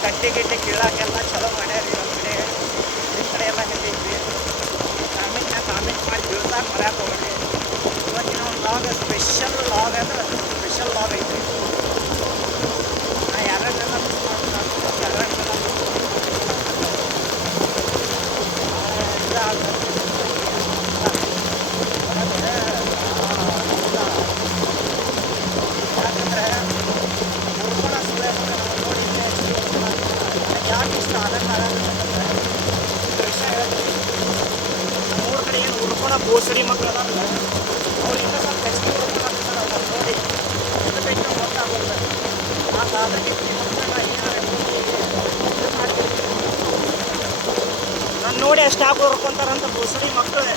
ಕಟ್ಟಿ ಗಿಟ್ಟಿ ಕೀಳಾಕೆಲ್ಲ ಚಲೋ ಮಾಡ್ಯಾರ ನಮ್ಮ ಕಡೆ. ನಿಮ್ಮ ಕಡೆ ಎಲ್ಲ ಹೇಳಿದ್ವಿ ಕಾಮೆಂಟ್ನ ಕಾಮೆಂಟ್ ಮಾಡಿ ಬೀಳ್ತಾ ಮರ್ಯಾಕೆ ಹೋಗ್ರಿ ಇವತ್ತಿನ ಒಂದು ಲಾಗ್ ಸ್ಪೆಷಲ್ ಲಾಗ್ ಅಂದ್ರೆ ಸ್ಪೆಷಲ್ ಲಾಗ್ ಐತಿ ಮೂರು ಕಡೆ ಏನು ಉಳ್ಕೊಳ ಬೋಸಡಿ ಮಕ್ಕಳು ಅದಾರಲ್ಲ ಅವ್ರು ಇನ್ನೂ ಸ್ವಲ್ಪ ಹೆಚ್ಚಿಗೆ ಉಳ್ಕೊಳಕ್ತಾರೆ ಅವ್ರು ನೋಡಿ ಬೇಕು ಗೊತ್ತಾಗುತ್ತೆ ಆ ಸಾಧನೆ ನಾನು ನೋಡಿ ಅಷ್ಟು ಹಾಕಿ ಅಂತ ಬೋಸಡಿ ಮಕ್ಕಳು.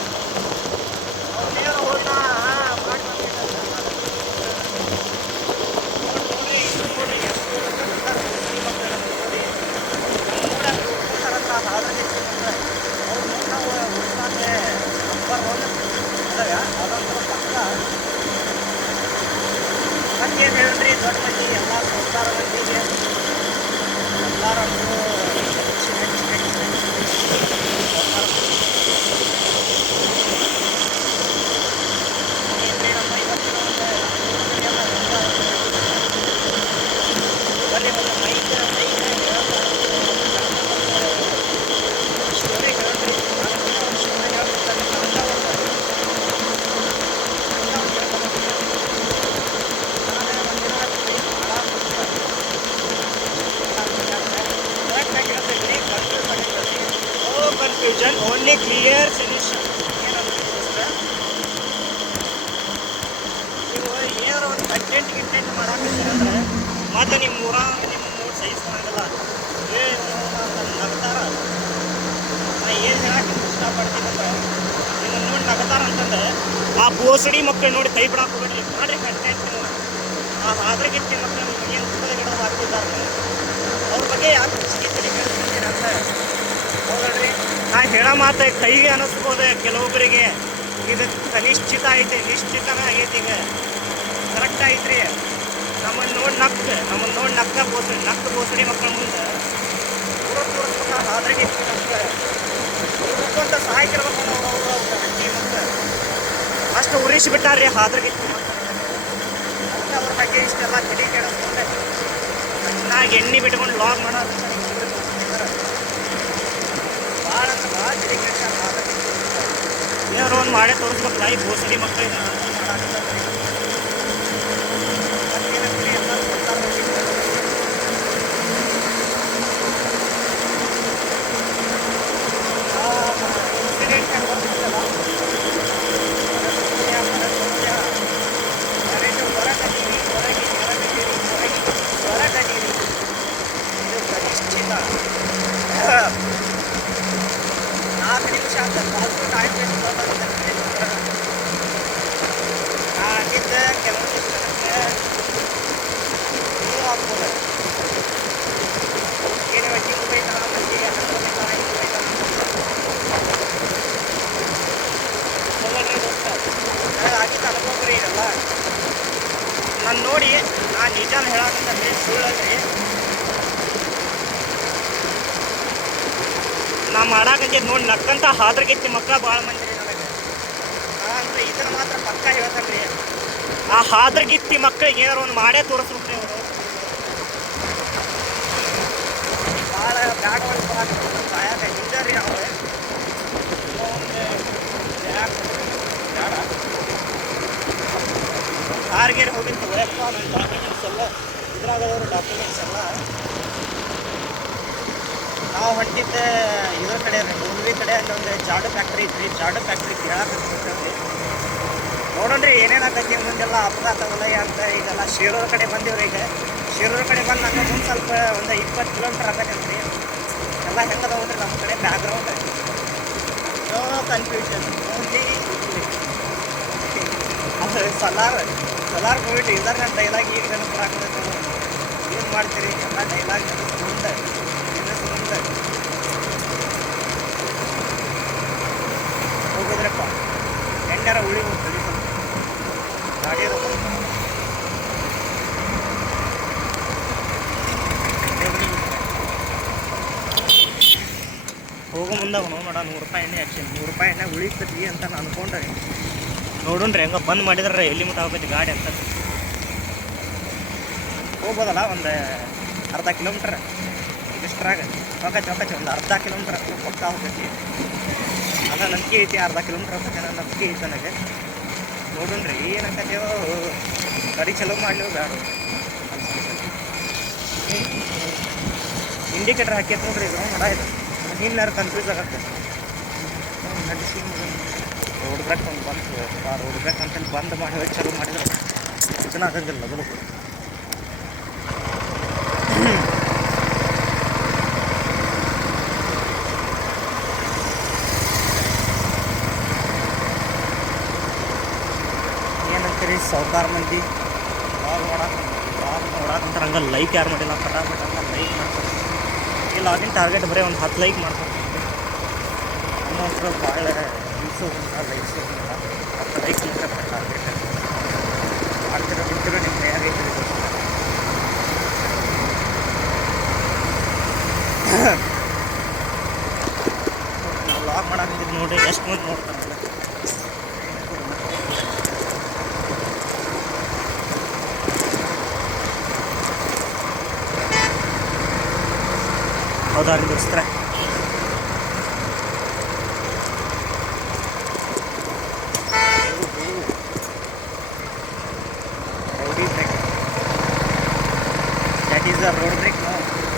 Андрей, Андрей, Андрей, Андрей, Андрей, Андрей, Андрей, ಸೊಲ್ಯೂಷನ್ ನೀವು ಒಂದು ನಿಮ್ಮ ನಾ ಏನು ಹೇಳಕ್ಕೆ ಇಷ್ಟಪಡ್ತೀನಿ ಅಂದ್ರೆ ನಿಮ್ಮನ್ನು ನೋಡಿ ಅಂತಂದ್ರೆ ಆ ಬೋಸಡಿ ಮಕ್ಕಳು ನೋಡಿ ಕೈ ಬಿಡಾಕ್ ಹೋಗಿ ಮಾಡ್ರಿ ಕಂಟೆಂಟ್ ನೀವು ಆ ಹಾದ್ರಗಿತ್ತಿ ಮಕ್ಕಳು ನಿಮ್ಗೆ ಏನು ಸುಖದ ಗಿಡ ಹಾಕ್ತಿದ್ದಾರೆ ಅವ್ರ ಬಗ್ಗೆ ಯಾಕೆ ಖುಷಿ ತಲೆ ಕೆಡಿಸ್ಕೊಂತೀರ ಅಂತ ಹೌದಲ್ರಿ ನಾ ಹೇಳೋ ಮಾತು ಕೈಗೆ ಅನ್ನಿಸ್ಬೋದು ಕೆಲವೊಬ್ಬರಿಗೆ? ಇದು ಕನಿಶ್ಚಿತ ಐತೆ, ನಿಶ್ಚಿತನ ಆಗೈತಿ ಈಗ. ಕರೆಕ್ಟ್ ಐತ್ರಿ. ನಮ್ಮನ್ನು ನೋಡಿ ನಕ್ ನಮ್ಮನ್ನು ನೋಡಿ ನಕ್ಕ ಬೋಸಡಿ ನಕ್ಕ ಬೋಸಡಿ ಮಕ್ಕಳ ಮುಂದೆ. ಹಾದ್ರಗಿತ್ತು ತೋರಿಸ್ಬೇಕು? ಮಕ್ಕಳು ಹುಡ್ಕೊಂತ ಸಾಯ್ತಿರ್ಬೇಕು ಅವ್ರು ಅವ್ರು ಮಕ್ಕಳು ಅಷ್ಟು ಹಾದ್ರಗಿತ್ತಿ ಅವ್ರ ಬಗ್ಗೆ ಇಷ್ಟೆಲ್ಲ ತಲೆ ಕೇಳಿಸ್ಕೊಂಡೆ ಚೆನ್ನಾಗಿ ಎಣ್ಣೆ ಬಿಟ್ಕೊಂಡು ಲಾಗ್ ಮಾಡೋದು ಭಾಳ ಅಂದ್ರೆ ಭಾಳ ತಲೆ ಕೆಡ್ಸ್ಯಾರ ಏನಾರು ಒಂದು ಮಾಡೇ ತೋರಿಸ್ಬೇಕು ತಾಯಿ ಬೋಸಡಿ ಮಕ್ಕಳಿಗೆ ನಾಲ್ಕು ನಿಮಿಷ ಅಂತ ಫಾಲ್ತು ಟೈಮ್ ಹಾಕಿದ್ದ ಕೆಲವೊಂದು ಜನಕ್ಕೆ ನೀವು ಹಾಕ್ಬೋದು ಏನು ಹಿಂಗೆ ಬೈತಾನ ಮಂದಿಗೆ ಹಂಗೆ ಬೈತಾನ ಹಿಂಗೆ ಬೈತಾನ ಹೋಗಲ್ರಿ ದೋಸ್ತ ನನಗೆ ಆಗಿದ್ದ ಅನುಭವ ರೀ ಇದೆಲ್ಲ ನಾನು ನೋಡಿ ನಾನು ನಿಜಾನ ಹೇಳಕ್ಕಂದ್ರೆ ಸುಳ್ಳಲ್ರಿ ನಾ ಮಾಡಾಕಂತಿದ್ ನೋಡಿ ನಕ್ಕಂತ ಹಾದ್ರಗಿತ್ತಿ ಮಕ್ಕಳ ಭಾಳ ಮಂದಿ ರೀ ನನಗೆ ಅಂದ್ರೆ ಇದನ್ನ ಮಾತ್ರ ಪಕ್ಕ ಹೇಳ್ತಾರೆ ಆ ಹಾದ್ರಗಿತ್ತಿ ಮಕ್ಕಳಿಗೆ ಏನಾರು ಒಂದು ಮಾಡೇ ತೋರಿಸ್ಬಿಟ್ರಿ ಅವರು ಭಾಳ ಬ್ಯಾಡ ಒಂದು ಹಿಂದೆ ಕಾರ್ಗೇರ್ ಹೋಗಿತ್ತು ವಯಪ್ಪ ನನ್ನ ಡಾಕ್ಯುಮೆಂಟ್ಸ್ ಎಲ್ಲ ಇದ್ರಾಗ ಡಾಕ್ಯುಮೆಂಟ್ಸ್ ಎಲ್ಲ ನಾವು ಹೊಂಟಿದ್ದ ಇದ್ರ ಕಡೆ ರೀ ಹುಲ್ವಿ ಕಡೆ ಅಲ್ಲಿ ಒಂದು ಚಾಡು ಫ್ಯಾಕ್ಟ್ರಿ ಐತ್ರಿ ಚಾಡು ಫ್ಯಾಕ್ಟ್ರಿ ಕೇಳಾಕತ್ತೀವಿ ನೋಡೋಣ ರೀ ಏನೇನು ಆಗತ್ತೆ ಮುಂದೆಲ್ಲ ಅಪಘಾತವಲ್ಲ ಅಂತ ಇದೆಲ್ಲ ಶಿರೂರು ಕಡೆ ಬಂದಿವ್ರಿ ಈಗ. ಶಿರೂರು ಕಡೆ ಬಂದು ನಮ್ಮ ಮುಂದೆ ಸ್ವಲ್ಪ ಒಂದು ಇಪ್ಪತ್ತು ಕಿಲೋಮೀಟ್ರ್ ರೀ ಎಲ್ಲ ಹೆಂಗದವ್ರಿ ನಮ್ಮ ಕಡೆ ಬ್ಯಾಕ್ಗ್ರೌಂಡ್ ನೋ ಕನ್ಫ್ಯೂಷನ್ ಓನ್ಲಿ ಅದು ಸಲಾರ್ ಸಲಾರ್ ಹೋಗಿಟ್ಟು ಇಲ್ಲ ಡೈಲಾಗ್ ಈಗ ನೆನಪು ಹಾಕ್ಬೇಕು ಏನು ಮಾಡ್ತೀರಿ? ಎಲ್ಲ ಡೈಲಾಗ್ ನೆನಪು ಮುಂದೆ ನೆನಪು ಮುಂದೆ ಹೋಗೋದ್ರಪ್ಪ. ಎಣ್ಣೆರ ಉಳಿ ಹೋಗ್ತದೆ ಹೋಗೋ ಮುಂದೆ ಅವನು, ನೋಡ, ನೂರು ರೂಪಾಯಿ ಎಣ್ಣೆ ಆ್ಯಕ್ಷನ್ ನೂರು ರೂಪಾಯಿ ಎಣ್ಣೆ ಉಳಿತತಿ ಅಂತ ನಾನು ಅನ್ಕೊಂಡ್ರೆ ರೀ ಹೆಂಗ ಬಂದ್ ಮಾಡಿದ್ರೆ ಎಲ್ಲಿ ಮುಟ್ಟ ಹೋಗೈತಿ ಗಾಡಿ ಅಂತ. ಹೋಗ್ಬೋದಲ್ಲ, ಒಂದು ಅರ್ಧ ಕಿಲೋಮೀಟ್ರ್ ಇಷ್ಟರಾಗ ಚೌಕ ಚೌಕ ಒಂದು ಅರ್ಧ ಕಿಲೋಮೀಟ್ರ್ ಹೋಗ್ತಾ ಹೋಗೈತಿ ಅದ ನಂಬಿಕೆ ಐತಿ, ಅರ್ಧ ಕಿಲೋಮೀಟ್ರ್ ಅನ್ನೋ ನಂಬಿಕೆ ಐತಿ ನನಗೆ. ನೋಡೋಣ್ರಿ ಏನಾಗತ್ತೇವೋ ಗಾಡಿ ಚಲೋ ಮಾಡಲಿ ಬೇಡ ಇಂಡಿಕೇಟರ್ ಹಾಕೈತೆ ನೋಡ್ರಿ ಇದು ಮಾಡ ಇದು. ಇನ್ನಾರು ಕನ್ಫ್ಯೂಸ್ ಆಗತ್ತೆ. ನಡೆಸಿ ರೋಡ್ ಬ್ರೇಕ್ ಒಂದು ಬಂತು, ಆ ರೋಡ್ ಬ್ರೇಕ್ ಅಂತೇಳಿ ಬಂದ್ ಮಾಡಿ, ಚಲೋ ಚಾಲು ಮಾಡಿದ್ರೆ. ಇದನ್ನ ಆಗಂಗಿಲ್ಲ ಅದು ಸಾವುಕಾರ ಮಂದಿ. ಲಾಗ್ ಮಾಡಕ್ಕೆ ಲಾಗ್ ನೋಡಕ್ಕಂತ ಹಂಗೆ ಲೈಕ್ ಯಾರು ಮಾಡಿಲ್ಲ ಪಟಾಪಟ್ ಅಂತ ಲೈಕ್ ಮಾಡ್ತಾರೆ. ಇಲ್ಲ ಲಾಗಿನ್ ಟಾರ್ಗೆಟ್ ಬರೀ ಒಂದು ಹತ್ತು ಲೈಕ್ ಮಾಡ್ತಾರೆ. ಅಮೌಂಟ್ ಭಾಳ ಇನ್ಸು ಲೈಕ್ಸು ಹತ್ತು ಲೈಕ್ ಟಾರ್ಗೆಟ್ ಮಾಡ್ತಿರೋ ಬಿಡ್ತಿರೋ ನಿಮ್ಮ ತಯಾರಿ. ನಾವು ಲಾಗ್ ಮಾಡಕ್ಕೆ ನೋಡಿ, ಎಷ್ಟು ಮಂದಿ ನೋಡ್ತಾರಲ್ಲ ಹೌದಾ ರೀ ದೋಸ್ತ್ರ rowdy break that is the road break no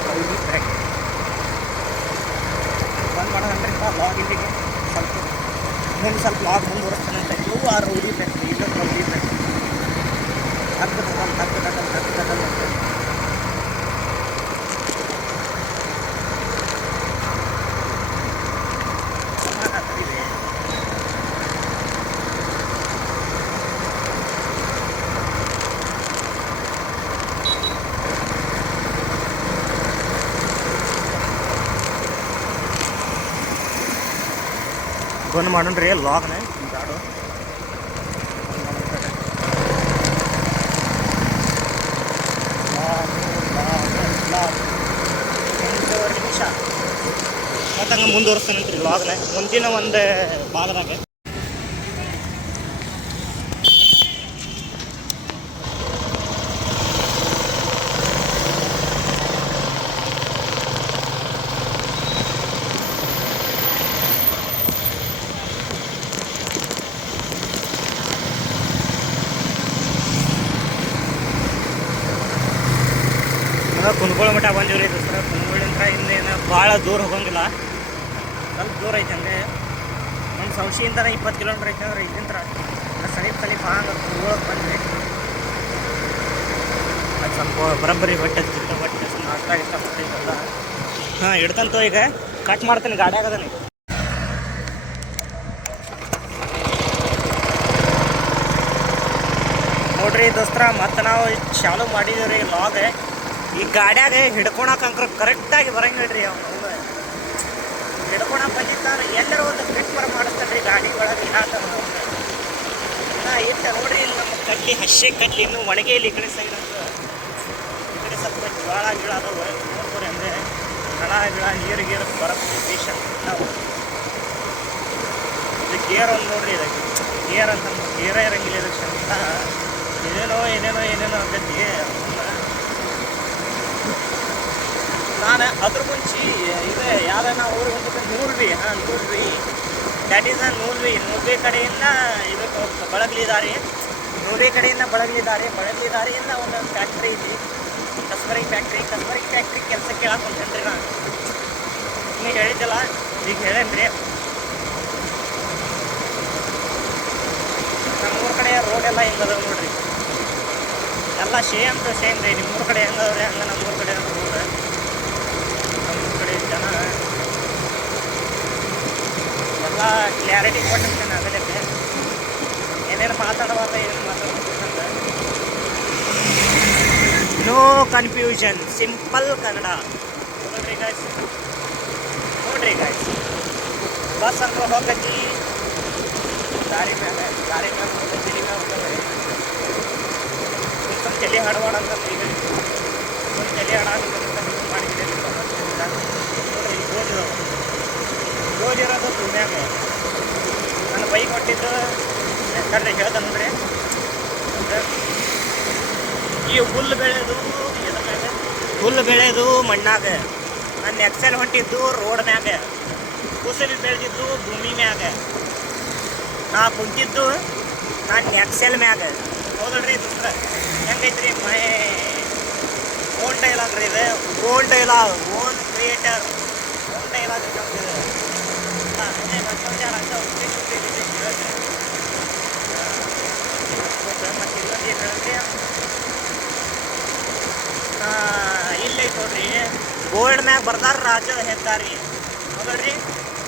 rowdy break ಬಂದ್ ಮಾಡೋದಂದ್ರೆ ಲಾಗ್ ಇಲ್ಲಿಗೆ ಸ್ವಲ್ಪ ಮುಂದೆ ಸ್ವಲ್ಪ ಲಾಗ್ ಮುಂದುವರಿಸ್ತಾನೆ ಅಂತ ಇವು ಆ ರೌಡಿ ಬ್ರೇಕ್ ಇದು ರೌಡಿ ಬ್ರೇಕ್ ಹತ್ತು ಡಬಲ್ ಹತ್ತು ಡಬಲ್ ಹತ್ತು ಡಬಲ್ ಅಂತ ಚೆನ್ನಾಗಿದೆ ಬಂದ್ ಮಾಡೋಣ್ರಿ ಲಾಗ್ನ ಗಾಡು ಮತ್ತೆ ಹಂಗೆ ಮುಂದುವರಿಸ್ತಾನಂತ್ರಿ ಲಾಗ್ನ ಮುಂದಿನ ಒಂದು ಭಾಗದಾಗ ಕುನ್ಕೋಳ ಮಠ ಬಂದಿವ್ರಿ ದೋಸ್ತರ ಕುನ್ಕೋಳಿಂದ ಇನ್ನೇನು ಭಾಳ ದೂರ ಹೋಗಂಗಿಲ್ಲ. ಸ್ವಲ್ಪ ದೂರ ಐತೆ ಹಂಗೆ. ನಮ್ಮ ಸಂಶಿಯಿಂದ ಇಪ್ಪತ್ತು ಕಿಲೋಮೀಟ್ರ್ ಐತೆ ಅಂದ್ರೆ ಇಲ್ಲಿಂದ ಸಲೀಪ್ ಸಲೀಪ ಹಂಗೆ ಕುಂಬಳಕ್ಕೆ ಬಂದ್ವಿ. ಅದು ಸ್ವಲ್ಪ ಬರಬ್ಬರಿ ಬಟ್ಟೆ ಚಿಕ್ಕ ಬಟ್ಟೆ ನಾಷ್ಟ ಇಷ್ಟಪಟ್ಟಿದ್ದಲ್ಲ ಹಾಂ ಇಡ್ತಂತೋ ಈಗ. ಕಟ್ ಮಾಡ್ತೀನಿ, ಗಾಡಿ ಆಗದನಿ ನೋಡ್ರಿ ದೋಸ್ತ್ರ, ಮತ್ತೆ ನಾವು ಚಾಲು ಮಾಡಿದೀವಿ ರೀ ಲಾಗ್ ಈ ಗಾಡ್ಯಾಗ ಹಿಡ್ಕೊಳಕ್ ಅಂಕ್ರ ಕರೆಕ್ಟಾಗಿ ಬರಂಗಿಲ್ರಿ ಅವ್ನು ಹಿಡ್ಕೊಳಕ್ ಬಂದಿದ್ದಾರ ಎಲ್ಲರೂ ಒಂದು ಫಿಟ್ ಬರ ಮಾಡಿಸ್ತಾನ್ರಿ ಗಾಡಿ ಒಳಗೆ ಯಾಕ ಇತ್ತ ನೋಡ್ರಿ ಇಲ್ಲಿ ನಮ್ಮ ಕಡ್ಲಿ ಹಸಿ ಕಡ್ಲಿ ಇನ್ನು ಒಣಗೆ ಇಲ್ಲಿ ಈ ಕಡೆ ಸೈಡ್ ಈ ಕಡೆ ಸ್ವಲ್ಪ ಜ್ವಾಳ ಗಿಳ ಅದಾವ ನೋಡ್ಕೊರಿ ಅಂದ್ರೆ ಕಳ ಗಿಳ ನೀರು ಗೀರು ಬರತ್ತೆ ಇದು ಗೇರ್ ಒಂದು ನೋಡ್ರಿ ಇದಕ್ಕೆ ಗೇರ್ ಅಂತ ಗೇರ ಇರಂಗಿಲ್ಲ ಇದಕ್ಕೆ ಏನೇನೋ ಏನೇನೋ ಏನೇನೋ ಅಂತೈತಿ ಅದನ್ನ ನಾನು ಅದ್ರ ಮುಂಚೆ ಇದೆ. ಯಾವ್ದ ನಾವು ಊರಿಗೆ ನೂರ್ವಿ ಹಾಂ Noolvi that is a Noolvi Noolvi ಕಡೆಯಿಂದ ಇದಕ್ಕೆ ಹೋಗ್ತಾ ಬಳಗಲಿ ದಾರಿ ನೂರ್ವಿ ಕಡೆಯಿಂದ ಬಳಗಲಿ ದಾರಿ ಒಂದೊಂದು ಫ್ಯಾಕ್ಟ್ರಿ ಇದೆ. ಕಸ್ಬರಿ ಫ್ಯಾಕ್ಟ್ರಿ ಕಸ್ಬರಿ ಫ್ಯಾಕ್ಟ್ರಿ ಕೆಲಸ ಕೇಳಕ್ಕೆ ಹೊಂಟೇನ್ರಿ ನಾನು ಹಿಂಗೆ ಹೇಳಿದ್ದಲ್ಲ, ಈಗ ಹೇಳೇನ್ರಿ? ನಮ್ಮೂರ ಕಡೆ ರೋಡ್ ಎಲ್ಲ ಹಿಂಗದ ನೋಡ್ರಿ? ಎಲ್ಲ ಸೇಮ್ ಟು ಸೇಮ್ ರೀ. ನಿಮ್ಮೂರ ಕಡೆ ಹೆಂಗವ್ರಿ ಹಂಗೆ ನಮ್ಮೂರ ಕಡೆ ರೋಡ್ ನಮ್ಮೂರ ಕಡೆ ಜನ ಎಲ್ಲ ಕ್ಲಾರಿಟಿ ಕೊಟ್ಟಿರ್ತೇನೆ ಅದಕ್ಕೆ ಏನೇನು ಮಾತಾಡಬಾರ್ದು ಏನು ಮಾತಾಡ್ಬೇಕಂತ ನೋ ಕನ್ಫ್ಯೂಷನ್ ಸಿಂಪಲ್ ಕನ್ನಡ ನೋಡ್ರಿ ಗಾಯ್ಸ್ ನೋಡ್ರಿ ಗಾಯ್ಸ್ ಬಸ್ ಅಂತ ಹೋಗತಿ ದಾರಿ ಮೇಲೆ ದಾರಿ ಮೇಲೆ ಹೋಗ್ತದೆ ತಿಳಿ ಮೇಲೆ ಹೋಗ್ತದೆ ಸ್ವಲ್ಪ ತಲೆ ಹಾಡವಾಡ ಅಂತ ಈಗ ಸ್ವಲ್ಪ ತಲೆ ಹಾಡಾಕಂತ ಮಾಡಿದ್ರೆ ನೋಡ್ರಿ ರೋಡ್ ರೋಡ್ ಇರೋದು ಪುಣ್ಯಾಗ ನನ್ನ ಬೈಕ್ ಕೊಟ್ಟಿದ್ದು ಕಡ್ರಿ ಹೇಳ್ದ ಈ ಹುಲ್ಲು ಬೆಳೆದು ಹುಲ್ಲು ಬೆಳೆದು ಮಣ್ಣಾಗ. ನನ್ನ ಎಕ್ಸೆಲ್ ಹೊಂಟಿದ್ದು ರೋಡ್ ಮ್ಯಾಗ. ಕುಸಲಿ ಬೆಳೆದಿದ್ದು ಭೂಮಿ ಮ್ಯಾಗ. ನಾ ಕುಂತಿದ್ದು ನನ್ನ ಎಕ್ಸೆಲ್ ಮ್ಯಾಗ. ಹೌದಲ್ರಿ ದೋಸ್ತ್ರ ಹೆಂಗೈತ್ರಿ ಮೈ ಓನ್ ಡೈಲಾಗ್ ರೀ ಇದೆ. Own dialogue own creator own dialogue ನಮ್ದು ಅದೇ ಮತ್ತೊಂದು ಯಾರು ಅಂತ ಹುಟ್ಟಿ ಹುಟ್ಟಿ ಕೇಳಿದ್ರೆ ಮತ್ತೆ ಹೇಳಿದ್ರೆ ಇಲ್ಲೈತೆ ನೋಡ್ರಿ ಗೋಲ್ಡ್ ಮ್ಯಾಗ ಬರ್ದಾರ ರಾಜ್ಯದ ಹೆದ್ದಾರಿ. ನೋಡ್ರಿ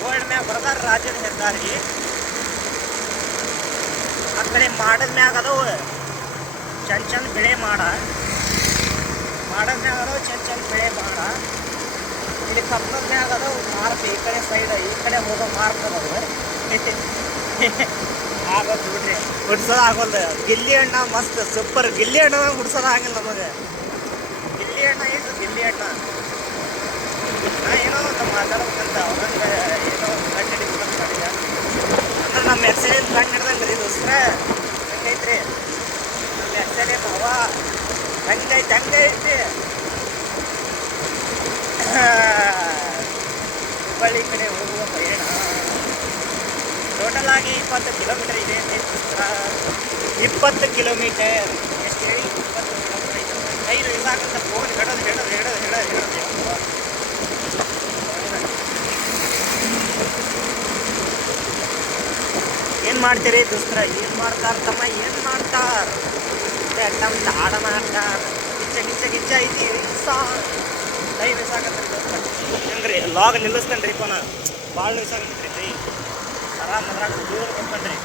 ಗೋಲ್ಡ್ ಮ್ಯಾಗ ಬರ್ದಾರ ರಾಜ್ಯದ ಹೆದ್ದಾರಿ. ಆ ಕಡೆ ಮಾಡದ ಮ್ಯಾಗ ಅದಾವ ಚಂದ ಚಂದ ಬೆಳೆ ಮಾಡ. ಮಾಡದ ಮ್ಯಾಗ ಅದಾವ ಚಂದ ಚಂದ ಬೆಳೆ ಮಾಡ. ಇಲ್ಲಿ ಕಪ್ಪದ ಮ್ಯಾಗ ಅದಾವ ಮಾರ್ಕ್ ಈ ಕಡೆ ಸೈಡ್ ಈ ಕಡೆ ಹೋಗೋ ಮಾರ್ಕ್ ಅದಾವ. ಹುಡ್ಸೋದು ಆಗೋಲ್ದು ಗಿಲ್ಲಿ ಅಣ್ಣ ಮಸ್ತ್ ಸೂಪರ್ ಗಿಲ್ಲಿ ಅಣ್ಣ ಹುಡ್ಸೋದು ಆಗಿಲ್ಲ ನಮಗೆ. ಗಿಲ್ಲಿ ಅಣ್ಣ ಇದು ಗಿಲ್ಲಿ ಅಣ್ಣ. ನಾ ಏನೋ ಒಂದು ಮಾತಾಡ್ಬೇಕಂತ ಅವ್ರಂಗೆ ಏನೋ ಕಣ್ಣಿಡಿ ಹಿಡಿಬೇಕಂತ ಮಾಡಿದೆ. ಅಂದ್ರೆ ನಮ್ಮ ಎಕ್ಸಲೆಂಟ್ ಕಣ್ಣು ಹಿಡ್ದಂಗೆ ರೀ ದೋಸ್ತ್ರ ಹೆಂಗೈತ್ರಿ? ನಮ್ಮ ಎಕ್ಸಲೆಂಟ್ ಭಾವ ಹಂಗೈತೆ ಹಂಗೈತಿ ಹುಬ್ಬಳ್ಳಿ ಕಡೆ ಹೋಗುವ ಟೋಟಲ್ ಆಗಿ ಇಪ್ಪತ್ತು ಕಿಲೋಮೀಟರ್ ಇದೆ ಅಂತ ಇಪ್ಪತ್ತು ಕಿಲೋಮೀಟರ್. ಎಷ್ಟು ಹೇಳಿ? ಇಪ್ಪತ್ತು ಕಿಲೋಮೀಟರ್ ಇದೆ ಕೈ ಇದಾಗಂತ ಫೋನ್ ಹೇಳೋದು ಹೇಳೋದು ಹೇಳೋದು ಹೇಳೋದು ಹೇಳೋದು ಏನು ಮಾಡ್ತೀರಿ ದೋಸ್ತರ? ಏನು ಮಾಡ್ತಾರ ತಮ್ಮ? ಏನು ಮಾಡ್ತಾರ? ಅಡ್ಡಮ್ ತಾಡ ಮಾಡ್ತಾರ ಗಿಚ್ಚ ಗಿಚ್ಚ ಗಿಚ್ಚ ಐತಿ ಸಾಂಗ್ ಕೈ ಬಿಸಾಕತ್ರಿ ದೋಸ್ತ್ರ. ಹೆಂಗ್ರಿ ಲಾಗ್ ನಿಲ್ಲಿಸ್ತೇನೆ ರೀ ಪೋನ. ಭಾಳ ಬಿಸಾಕತ್ರಿ ಕೈ ಆರಾಮ್ ಅದ್ರಾಗ ದೂರ ಬಂದ್ರಿ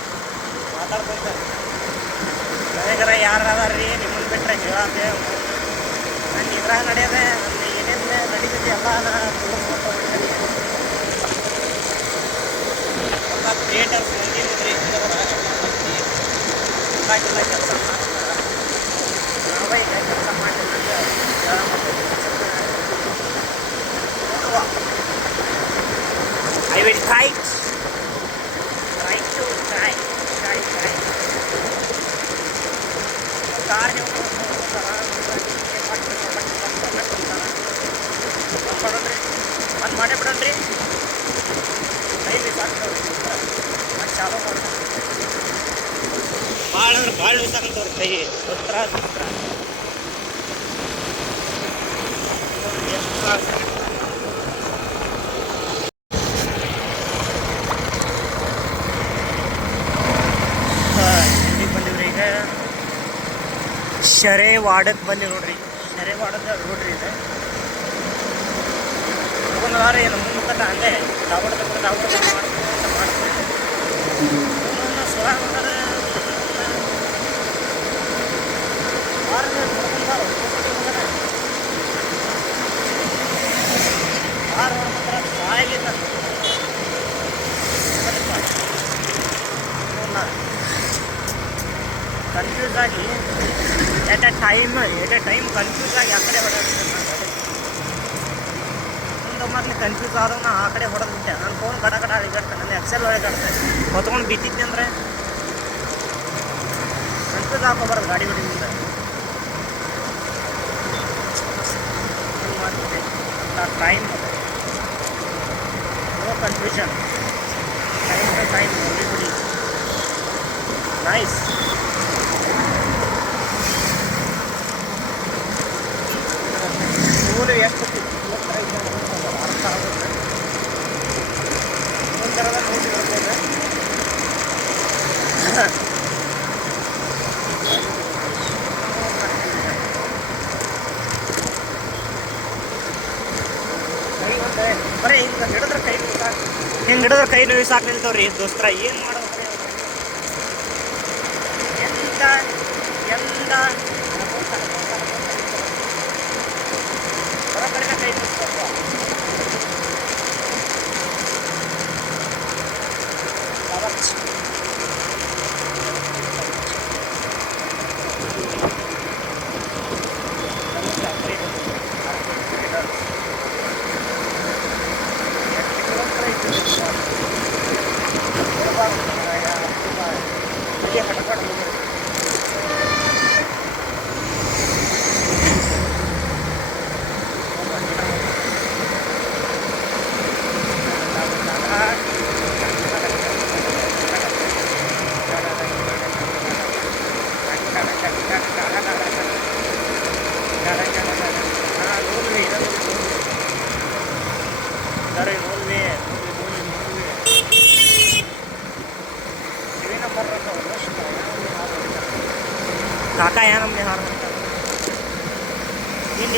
ಮಾತಾಡ್ಕೊಂತ ನನಗರ ಯಾರು ಅದಾರ ರೀ ನಿಮ್ಮನ್ನ ಬಿಟ್ರೆ ಹೇಳತ್ತೆ ನನ್ನ ಇದ್ರಾಗ ನಡೆಯದೆ ಏನೇನು ನಡೀತೈತಿ ಎಲ್ಲ ತೋರಿಸ್ಕೊಂತ ಕೆಲಸ ಕೆಲಸ try try to try try try car ನೀವು ಮಾಡೋಣ್ರಿ ಬಂದು ಮಾಡೇ ಬಿಡೋಣ್ರಿ ಕೈ ಬಿಸಾಕ್ತವ್ರಿ ಮತ್ತೆ ಚಾಲೂ ಮಾಡಿ ಭಾಳ ಅಂದ್ರೆ ಭಾಳ ಬಿಸಾಕಂತವ್ರಿ ಕೈ ಉತ್ತರ ಉತ್ತರ ಎಲ್ಲಿಗೆ ಬಂದಿವ್ರಿ ಈಗ ಶರೆ ವಾಡಕ್ಕೆ ಬಂದಿ ನೋಡ್ರಿ ಶರೆ ವಾಡದ ನೋಡ್ರಿ ಇದೆ ಒಂದು ವಾರ ಏನು ಮುಂದೆ ಹಂಗೆ ದಾವಣ ತಗೊಂಡು ದಾವಣ ಮಾಡ್ಕೊಂಡು ಮಾಡ್ಕೊಂಡು ಸುಳ ಮಾಡ್ತಾರೆ ವಾರದ ನೋಡ್ಕೊಂಡು ಬಾರೋ ವಾರ ನೋಡ್ಕೊಂಡ್ರೆ ಸಾಯಿಲಿಲ್ಲ ಕನ್ಫ್ಯೂಸ್ ಆಗಿ at a time at a time confuse ಆಗಿ ಆ ಕಡೆ ಹೊಡೆದಿದ್ದೆ ಮೊದಲು ಕನ್ಫ್ಯೂಸ್ ಆದಾಗ ನಾನು ಆ ಕಡೆ ಹೊಡೆದು ಬಿಟ್ಟೆ ನನ್ನ ಫೋನ್ ಗಡ ಗಡ ಅಳಿಗಾಡ್ತೆ ನನ್ನ ಎಕ್ಸೆಲ್ ಒಳಗಾಡ್ತೆ ಹೊತ್ಕೊಂಡು ಬಿದ್ದಿದ್ದೆ ಅಂದರೆ ಕನ್ಫ್ಯೂಸ್ ಹಾಕೋಬಾರ್ದು ಗಾಡಿ ಹೊಡಿ ಮುಂದೆ ಏನು ಮಾಡ್ತಿದ್ದೆ time no confusion time to time everybody nice ನೂರು ಎಷ್ಟು ಒಂಥರದ ನೋಡಿ ಬರ್ಬೋದು ಕೈ ಒಂದು ಬರೀ ಹಿಂಗೆ ಹಿಡಿದ್ರೆ ಕೈ ಸಾಕು ಹಿಂಗೆ ಹಿಡಿದ್ರೆ ಕೈ ನೋವು ಸಾಕು ನಿಲ್ತಾವ್ರಿ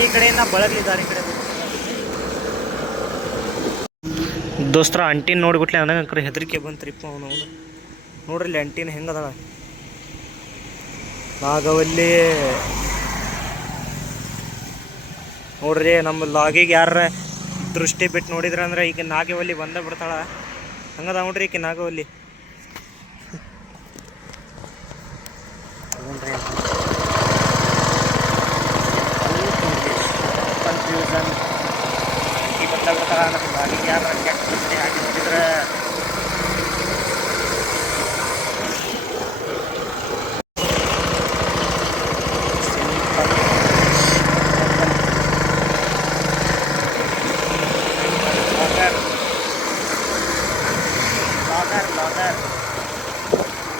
ಈ ಕಡೆಯಿಂದ ಬಳಗ್ಲಿದ್ದಾರೆ ಈ ಕಡೆ. ದೋಸ್ತರ ಅಂಟಿನ ನೋಡ್ಬಿಟ್ಲೆ ನನಗೆ ಹೆದರಿಕೆ ಬಂತ್ರಿಪ್ಪ ಅವನು. ಅವನು ನೋಡ್ರಿ ಇಲ್ಲಿ ಅಂಟಿನ ಹೆಂಗದಾಳ. ನಾಗವಲ್ಲಿ. ನೋಡ್ರಿ ನಮ್ಮ ಲಾಗಿಗೆ ಯಾರ ದೃಷ್ಟಿ ಬಿಟ್ಟು ನೋಡಿದ್ರೆ ಅಂದ್ರೆ ಈಗ ನಾಗವಲ್ಲಿ ಬಂದ ಬಿಡ್ತಾಳ. ಹಂಗದ ನೋಡ್ರಿ ಈಕೆ ನಾಗವಲ್ಲಿ.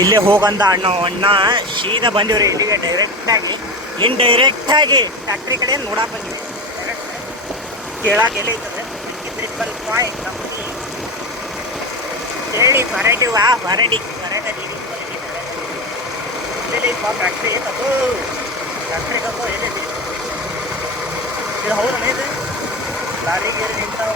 ಇಲ್ಲೇ ಹೋಗಂದ ಅಣ್ಣ ಅಣ್ಣ, ಸೀದಾ ಬಂದಿವ್ರಿ ಇಲ್ಲಿಗೆ ಡೈರೆಕ್ಟಾಗಿ ಆಗಿ. ಫ್ಯಾಕ್ಟ್ರಿ ಕಡೆ ನೋಡಕ್ಕೆ ಬಂದಿವಿ. ಕೇಳಾಕ ಎಲ್ಲಿ ಐತದೆ? ಪಾಯಿಂಟ್ ಹೇಳಿ ಪರಡಿ ವಾ, ಪರಡಿ ಎಲ್ಲಿ ಫ್ಯಾಕ್ಟ್ರಿ ಐತದು ಫ್ಯಾಕ್ಟ್ರಿ ಕಪ್ಪು ಎಲ್ಲಿ ಇದು ಹೌದಣ್ಣ ಇದು ಲಾರಿ ಗೀರಿ ನಿಂತಾವ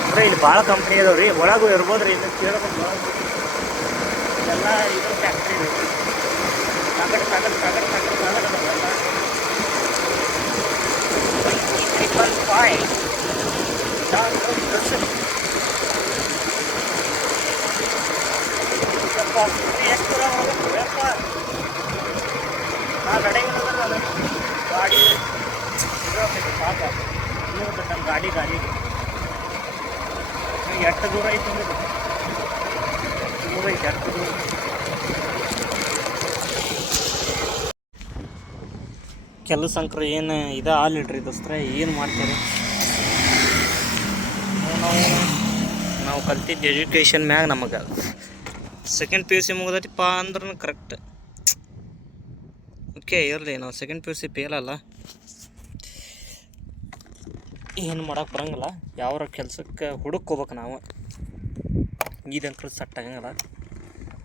ಅಂದ್ರೆ ಇಲ್ಲಿ ಭಾಳ ಕಂಪ್ನಿ ಅದಾವ ರೀ ಒಳಗೂ ಇರ್ಬೋದು ರೀ ಇನ್ನು ಕೇಳ್ಬೇಕು. ಎಲ್ಲ ಇದು ಫ್ಯಾಕ್ಟ್ರಿ ರೀ. ತಗಡ್ ತಗಡ್ ತಗಡ್ ತಗಡ್ ತಗಡ್ ಟ್ರಿಪಲ್ ಫೈವ್ ಎಷ್ಟು ದೂರ ಹೋಗ್ಬೇಕು ನಾ ನಡೆಯಲ್ಲ ಗಾಡಿ ಪಾಪ ಗಾಡಿ. ಗಾಡಿಗೆ ಎಷ್ಟು ದೂರ ಐತೆ ಅಂದ್ರೆ ದೂರ ಐತೆ ಎಷ್ಟು ದೂರ ಕೆಲಸ ಅಂಕ್ರ ಏನು ಇದ ಆಲಿಡ್ರಿ ದೋಸ್ತ್ರ ಏನು ಮಾಡ್ತೀರಿ? ನಾವು ನಾವು ಕಲ್ತಿದ್ದು ಎಜುಕೇಷನ್ ಮ್ಯಾಗ ನಮಗೆ. ಸೆಕೆಂಡ್ ಪಿ ಯು ಸಿ ಮುಗ್ದೈತಿಪ್ಪ ಅಂದ್ರೂ ಕರೆಕ್ಟ್ ಓಕೆ ಇರಲಿ ನಾವು ಸೆಕೆಂಡ್ ಪಿ ಯು ಸಿ ಪೇಲಲ್ಲ ಅಲ್ಲ. ಏನು ಮಾಡೋಕೆ ಬರಂಗಿಲ್ಲ. ಯಾವ್ರ ಕೆಲ್ಸಕ್ಕೆ ಹುಡುಕೋಬೇಕು ನಾವು. ಇದಂಕ್ರ ಸಟ್ ಆಗಂಗಿಲ್ಲ.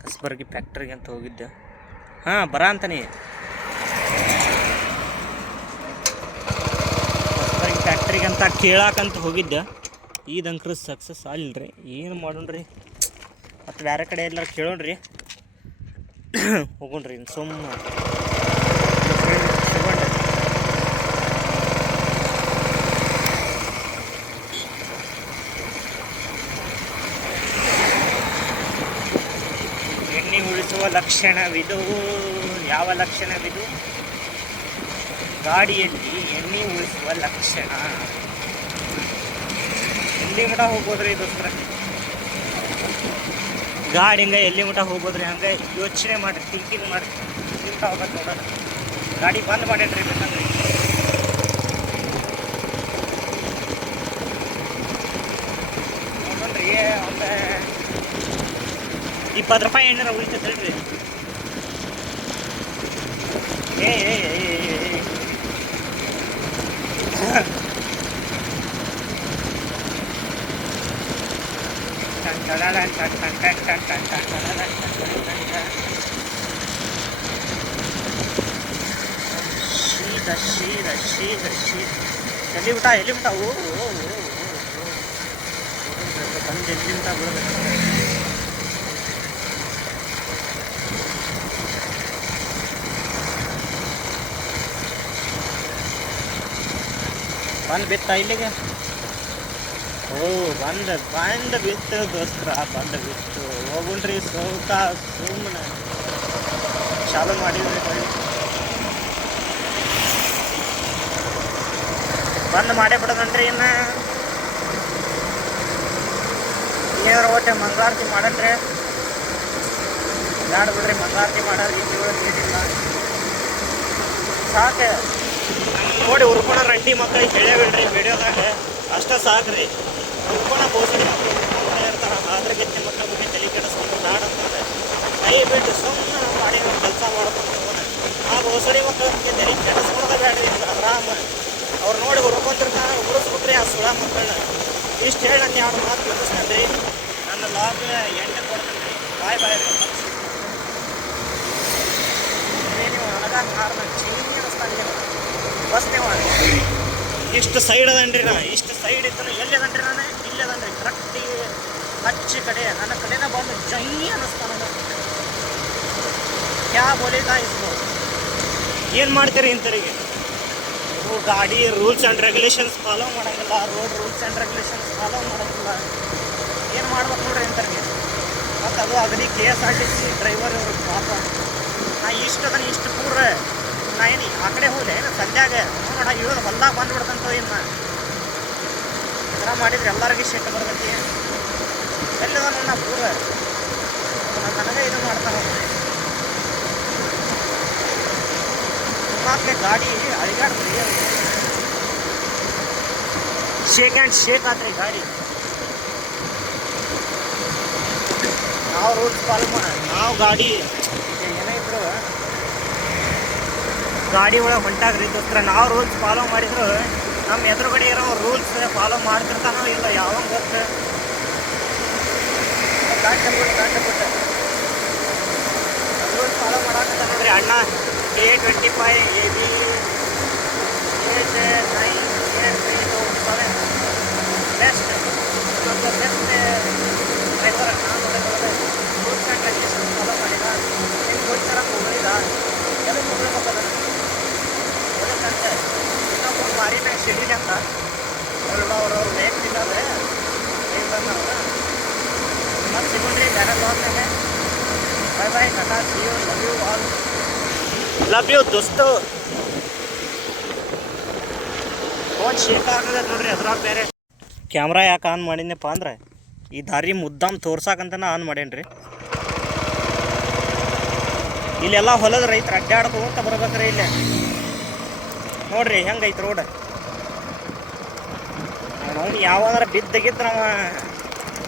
ಕಸ್ಬರ್ಗಿ ಫ್ಯಾಕ್ಟ್ರಿಗೆ ಅಂತ ಹೋಗಿದ್ದೆ. ಹಾಂ, ಬರ ಅಂತಾನೆ ಕಸ್ಬರ್ಗಿ ಫ್ಯಾಕ್ಟ್ರಿಗೆ ಅಂತ ಕೇಳಾಕಂತ ಹೋಗಿದ್ದೆ. ಇದಂಕ್ರ ಸಕ್ಸಸ್ ಆಗಿಲ್ರಿ ಏನು ಮಾಡೋಣ್ರಿ? ಮತ್ತು ಬೇರೆ ಕಡೆ ಎಲ್ಲಾರು ಕೇಳೋಣ್ರಿ. ಹೋಗೋಣ್ರಿ ಇನ್ನು ಸುಮ್ಮ ಸಿಗೋಣ್ರಿ ಎಣ್ಣೆ ಉಳಿಸುವ ಲಕ್ಷಣವಿದು? ಯಾವ ಲಕ್ಷಣವಿದು? ಗಾಡಿಯಲ್ಲಿ ಎಣ್ಣೆ ಉಳಿಸುವ ಲಕ್ಷಣ. ಎಲ್ಲಿ ಮಟ ಹೋಗೋದ್ರಿ ದೋಸ್ತರ? ಗಾಡಿ ಹಿಂಗೆ ಎಲ್ಲಿ ಮಟ ಹೋಗೋದ್ರೆ ಹಂಗೆ ಯೋಚನೆ ಮಾಡಿರಿ ಥಿಂಕಿಂಗ್ ಮಾಡಿರಿ ಮಟ ಹೋಗ್ಬೇಕು ನೋಡೋಣ. ಗಾಡಿ ಬಂದ್ ಮಾಡಿಟ್ರಿ ಬೇಕಂದ್ರೆ ನೋಡೋಣ್ರಿ ಒಂದು ಇಪ್ಪತ್ತು ರೂಪಾಯಿ ಎಣ್ಣೆ ಉಳಿತೈತೆ ಹೇಳ್ರಿ ಏ ಏ ಏ, ಏ, ಏ. ಟನ್ ಟಡಡನ್ ಟನ್ ಟನ್ ಟನ್ ಟನ್ ಟನ್ ರೂಪಾಯಿ ಟಡಡನ್ ಉಳಿತೈತೆ ಟನ್ ಏ ಏ ಶೀತ ಶೀತ ಶೀತ ಶೀತ ಎಲ್ಲಿ ಬಿಟ್ಟ ಎಲ್ಲಿ ಬಿಟ್ಟ ಓ. ಬಂದು, ಎಲ್ಲಿ ಬಿಟ್ಟ ಬಿಡಬೇಕು ಬಂದು ಬಿತ್ತ ಇಲ್ಲಿಗೆ. ಓ, ಬಂದ ಬಂದ ಬಿತ್ತು ದೋಸ್ತ್ರ, ಬಂದ ಬಿತ್ತು. ಹೋಗುಣ್ರಿ ಸೋತ ಸುಮ್ಮನೆ ಚಾಲು ಮಾಡಿದ್ರಿ ಬಂದ್ ಮಾಡೇ ಬಿಡೋದನ್ರಿ ಇನ್ನ. ದೇವ್ರ ಓಟೆ ಮಂಗಳಾರತಿ ಮಾಡನ್ರಿ. ಬಿಡ್ರಿ, ಮಂಗಳಾರತಿ ಮಾಡೋದು ಇಲ್ಲಿ ಸಾಕು. ನೋಡಿ ಉರ್ಕೊಣ ರಂಡಿ ಮಕ್ಕಳಿಗೆ ಹೇಳೇ ಬಿಡ್ರಿ ವಿಡಿಯೋದಾಗ. ಅಷ್ಟ ಸಾಕ್ರಿ. ಉರ್ಕೊಣ ಮಕ್ಕಳು ಉರ್ಕೊಂಡೇ ಇರ್ತಾರ. ಆದ್ರೆ ಗೆತ್ತೆ ಮಕ್ಕಳ ಬಗ್ಗೆ ತಲೆ ಕೆಡಿಸ್ಕೊಂಡು ನಾಡಂತಾರೆ ಕೈ ಬಿಟ್ಟು ಸುಮ್ಮನೆ ಮಾಡಿ ಕೆಲಸ ಮಾಡ್ಕೊಂಡು ಆ ಬೋಸಡಿ ಮಕ್ಕಳ ಬಗ್ಗೆ ತಲೆ ಕೆಡಿಸ್ಕೊಳೋದ ಬೇಡ್ರಿ. ಆರಾಮ ಅವ್ರು ನೋಡಿ ಹುರ್ಕೊಂತಿರ್ತಾರ ಉಳಿಸ್ಬಿಟ್ರಿ ಆ ಸುಳ ಮಕ್ಕಳನ್ನ ಇಷ್ಟು ಹೇಳಿ ಎರಡು ಮಾತು ಮುಗಿಸ್ಕೊಂಡ್ರಿ ನನ್ನ ಲಾಗ್ ಎಂಟು ಕೊಡ್ತೀನಿ. ಬಾಯ್ ಬಾಯ್. ರೀ ನೀವು ಅಳಗ ಕಾರಣ ಚೀನಿ ಇಷ್ಟು ಸೈಡ್ ಅದನ್ರಿ ನಾ, ಇಷ್ಟು ಸೈಡ್ ಇತ್ತು ಎಲ್ಲಿ ಅದನ್ರಿ ನಾನು? ಇಲ್ಲಿ ಅದನ್ರಿ ಕರೆಕ್ಟ್ ಹಚ್ಚಿ ಕಡೆ, ನನ್ನ ಕಡೆನ ಬಂದು ಜೈ ಅನ್ನಿಸ್ತಾನ ಕ್ಯಾ ಬೋಲಿದ ಇಸ್ಬೋದು ಏನು ಮಾಡ್ತೀರಿ ಇಂಥರಿಗೆ ಗಾಡಿ ರೂಲ್ಸ್ ಆ್ಯಂಡ್ ರೆಗ್ಯುಲೇಷನ್ಸ್ ಫಾಲೋ ಮಾಡೋಂಗಿಲ್ಲ road rules and regulations follow ಮಾಡೋಂಗಿಲ್ಲ. ಏನು ಮಾಡ್ಬೇಕು ನೋಡ್ರಿ ಇಂಥವ್ರಿಗೆ ಮತ್ತು ಅದು ಅಗದಿ K S R T C driver ಇವ್ರಿಗೆ ಪಾಪ. ನಾ ಇಷ್ಟು ಅದನ್ನು ಇಷ್ಟು ಪೂರ ನಾ ಆ ಕಡೆ ಹೋದೆ ನಾನು ಸಂಧ್ಯಾಗ ನೋಡ ಇಳಿದು ಹೊಲ್ದಾಗ ಬಂದ್ಬಿಡ್ತಂತ ಇನ್ನು ಈ ಥರ ಮಾಡಿದ್ರೆ ಎಲ್ಲರಿಗೂ ಶೆಟ್ ಬರ್ತೈತಿ. ಎಲ್ಲದ ನನ್ನ ಪೂರ ನಾನ್ ನನಗೆ ಇದು ಮಾಡ್ತಾನೆ ಹೋಗ್ತೀನಿ ಗಾಡಿ ಅಳಿಗಾಡ್ದ್ರಿ ಶೇಕ್ ಆ್ಯಂಡ್ ಶೇಕ್ ಆತ್ರಿ ಗಾಡಿ. ನಾವು ರೂಲ್ಸ್ ಫಾಲೋ ಮಾಡ ನಾವು ಗಾಡಿ ಏನೇ ಇದ್ರು ಗಾಡಿ ಒಳಗೆ ಹೊಂಟಾಗ್ರಿ ದೋಸ್ತರ. ನಾವು ರೂಲ್ಸ್ ಫಾಲೋ ಮಾಡಿದ್ರು ನಮ್ಮ ಎದುರುಗಡೆ ಇರೋ ರೂಲ್ಸ್ ಫಾಲೋ ಮಾಡ್ತಿರ್ತಾನೋ ಇಲ್ಲ ಯಾವಾಗ ಗೊತ್ತು? ರೂಲ್ಸ್ ಫಾಲೋ ಮಾಡಾಕತ್ತ ಅಣ್ಣ A twenty five A B nine eight three two seven best ಇದೊಂದು ಬೆಸ್ಟ್ ಡ್ರೈವರ್ ನಾನು ನೋಡಿದ್ರೆ ರೂಲ್ಸ್ ಆ್ಯಂಡ್ ರೆಗ್ಯುಲೇಷನ್ ಫಾಲೋ ಮಾಡಿದ ಹಿಂಗೆ ಹೋಗ್ತಾರಕ್ಕೆ ಹೋಗಿದ ಎದಕ್ಕೆ ಹೋಗ್ಬೇಕದ ಅದಕ್ಕಂತೆ ಇನ್ನೊಬ್ಬರು ಮಾರಿನಾಗ ಸಿಡಿಲಿ ಅಂತ ಅವ್ರು ಅವ್ರವ್ರ ವೈಯಕ್ತಿಕ ಅಂದರೆ ಏನು ಬಂದವ್ರ ಮತ್ತೆ ಸಿಗೋಣ್ರಿ ಬೇರೆ ಬ್ಲಾಗ್ನಾಗೆ bye bye tata see you love you all love you ದೋಸ್ತು phone shake ಆಗದ ನೋಡ್ರಿ ಅದ್ರಾಗ ಬೇರೆ ಕ್ಯಾಮ್ರಾ ಯಾಕೆ ಆನ್ ಮಾಡಿದ್ನಪ್ಪ ಅಂದ್ರೆ ಈ ದಾರಿ ಮುದ್ದಾಮ್ ತೋರ್ಸಾಕಂತನ ಆನ್ ಮಾಡೇನ್ರಿ ಇಲ್ಲೆಲ್ಲ ಹೊಲದ ರೈತರು ಅಡ್ಡಾಡ್ಕೊಂತ ಬರ್ಬೇಕ್ರಿ ಇಲ್ಲಿ ನೋಡ್ರಿ ಹೆಂಗೈತೆ ರೋಡ್ ಅವ್ನು ಯಾವಾಗಾರ ಬಿದ್ದಗಿದ್ದು ನಾವು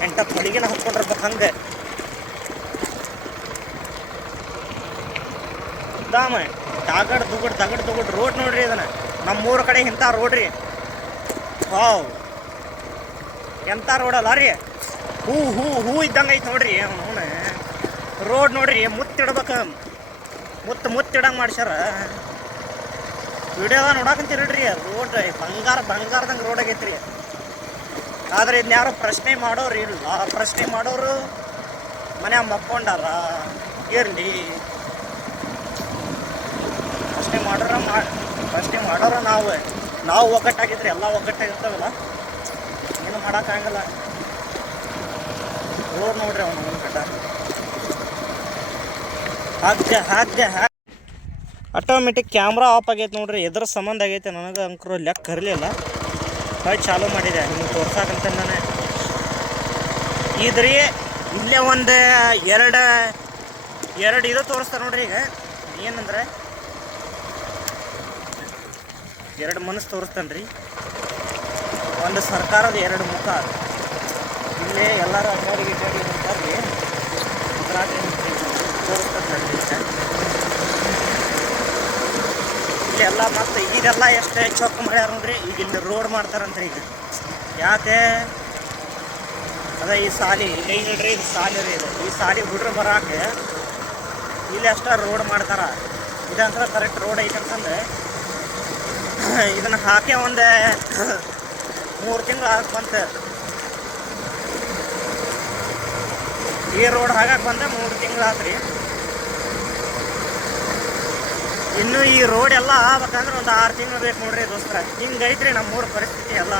ಎಂಟ ಹೊಲಿಗೆನ ಹಂಗೆ ದಾಮ ದಾಗಡ್ ದುಗಡ್, ದಗಡ್ ದುಗಡ್ ರೋಡ್ ನೋಡ್ರಿ ಇದನ್ನ. ನಮ್ಮೂರ ಕಡೆ ಇಂಥ ರೋಡ್ ರೀ. ಹಾವ್ ಎಂಥ ರೋಡ್ ಅಲ್ಲ ರೀ. ಹೂ ಹೂ ಹೂ ಇದ್ದಂಗೆ ಐತೆ ನೋಡ್ರಿ. ಅವನು ರೋಡ್ ನೋಡ್ರಿ ಮುತ್ತಿಡ್ಬೇಕು ಮುತ್ತು ಮುತ್ತಿಡಂಗೆ ಮಾಡ್ಸ್ಯಾರ. ವಿಡಿಯೋದ ನೋಡಕಂತೀರಿ ರೋಡ್ ಬಂಗಾರ, ಬಂಗಾರದಂಗೆ ರೋಡ್ ಆಗೈತ್ರಿ. ಆದ್ರೆ ಇದನ್ನ ಯಾರು ಪ್ರಶ್ನೆ ಮಾಡೋರು ಇಲ್ಲ. ಪ್ರಶ್ನೆ ಮಾಡೋರು ಮನ್ಯಾಗ ಮಕ್ಕೊಂಡಾರ. ಇರಲಿ. ಪ್ರಶ್ನೆ ಮಾಡೋರ ಮಾ ಪ್ರಶ್ನೆ ಮಾಡೋರ ನಾವು. ನಾವು ಒಗ್ಗಟ್ಟಾಗಿದ್ರೆ ಎಲ್ಲ ಒಗ್ಗಟ್ಟಾಗಿರ್ತಾವಲ್ಲ? ಏನು ಮಾಡೋಕ್ಕಾಗಲ್ಲ ರೋಡ್ ನೋಡ್ರಿ ಅವನು ಒಗ್ಗಟ್ಟ ಹಾಕ್ದೆ ಹಾಕ್ದೆ, ಹಾಕ್ ಆಟೋಮೆಟಿಕ್ ಕ್ಯಾಮ್ರಾ ಆಫ್ ಆಗೈತೆ ನೋಡ್ರಿ. ಎದ್ರ ಸಂಬಂಧ ಆಗೈತೆ. ನನಗೆ ಅಂಕರು ಲೆಕ್ಕ ಕರಲಿಲ್ಲ ಹೊಯ್ ಚಾಲೂ ಮಾಡಿದೆ. ನಿಮ್ಗೆ ತೋರ್ಸಾಕಂತ ನಾನೇ. ಇದ್ರಿ, ಇಲ್ಲೇ ಒಂದು ಎರಡು ಎರಡು ಇದು ತೋರಿಸ್ತಾರೆ ನೋಡ್ರಿ ಈಗ. ಏನಂದ್ರೆ ಎರಡು ಮನಸ್ಸು ತೋರಿಸ್ತಾನೆ ರೀ. ಒಂದು ಸರ್ಕಾರದ ಎರಡು ಮುಖ. ಇಲ್ಲೇ ಎಲ್ಲರೂ ಅಡ್ಡಾಡಿ ಗಿಡ್ಡಾಡಿ ಬರ್ತಾರೆ ರೀ ಇಲ್ಲೆಲ್ಲ ಮತ್ತು ಈಗೆಲ್ಲ ಎಷ್ಟು ಚೊಕ್ಕ ಮಾಡ್ಯಾರ ನೋಡ್ರಿ ಈಗ ಇಲ್ಲಿ ರೋಡ್ ಮಾಡ್ತಾರಂತ ಈಗ. ಯಾಕೆ? ಅದ ಈ ಸಾಲಿ ಇಲ್ಲಿ ನೋಡ್ರಿ ಇದು ಸಾಲಿ ರೀ ಇದು. ಈ ಸಾಲಿ ಹುಡ್ರು ಬರಕ್ಕೆ ಇಲ್ಲಿ ಅಷ್ಟ ರೋಡ್ ಮಾಡ್ತಾರ. ಇದಂತ ಕರೆಕ್ಟ್ ರೋಡ್ ಐತೆ ಅಂತಂದ್ರೆ ಇದನ್ನ ಹಾಕಿ ಒಂದು ಮೂರು ತಿಂಗಳು ಆಗ ಬಂತು. ಈ ರೋಡ್ ಹಾಕಕ್ಕೆ ಬಂದೆ ಮೂರು ತಿಂಗಳು ಆತ್ರಿ. ಇನ್ನು ಈ ರೋಡ್ ಎಲ್ಲ ಆಗ್ಬೇಕಂದ್ರೆ ಒಂದು ಆರು ತಿಂಗಳು ಬೇಕು ನೋಡ್ರಿ ದೋಸ್ತರ. ಹಿಂಗೈತ್ರಿ ನಮ್ಮೂರ ಪರಿಸ್ಥಿತಿ ಎಲ್ಲ.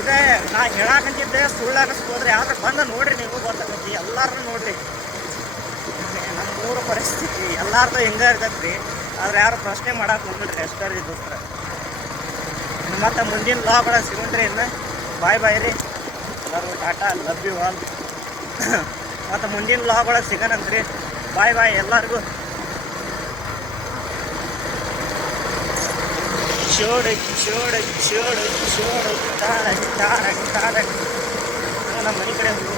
ಇದೇ ನಾ ಹೇಳಕಂತಿದ್ದೆ ಸುಳ್ಳು ಅನ್ನಿಸ್ಬೋದ್ರಿ ಆದ್ರೆ ಬಂದ ನೋಡ್ರಿ ನೀವು ಗೊತ್ತಾಗತ್ತಿ. ಎಲ್ಲಾರನ್ನೂ ನೋಡ್ರಿ. ನಮ್ಮೂರ ಪರಿಸ್ಥಿತಿ ಎಲ್ಲಾರ್ದು ಇರ್ತೈತೆ ಇರ್ತೈತ್ರಿ. ಆದ್ರೆ ಯಾರು ಪ್ರಶ್ನೆ ಮಾಡಕ್ಕೆ ಹೋಗಿಲ್ಲ ಅಷ್ಟೇ ರೀ ದೋಸ್ತರ. ಮತ್ತೆ ಮುಂದಿನ ಲಾ ಬಡ ಸಿಗುಂದ್ರಿ ಇನ್ನು. ಬಾಯ್ ಬಾಯ್ ರೀ. ಎಲ್ಲರೂ ಟಾಟಾ ಲವ್ ಯು ಆಲ್ ಮತ್ತು ಮುಂದಿನ ಲಾಗೊಳಗೆ ಸಿಗೋಣಂತ್ರಿ ಬಾಯ್ ಬಾಯ್ ಎಲ್ಲರಿಗೂ. ಚೋಡ ಚೋಡ ಚೋಡ ಚೋಡ ತಾರ ತಾರ ತಾರ ನಮ್ಮ ಮನೆ ಕಡೆ ಹೋಗು.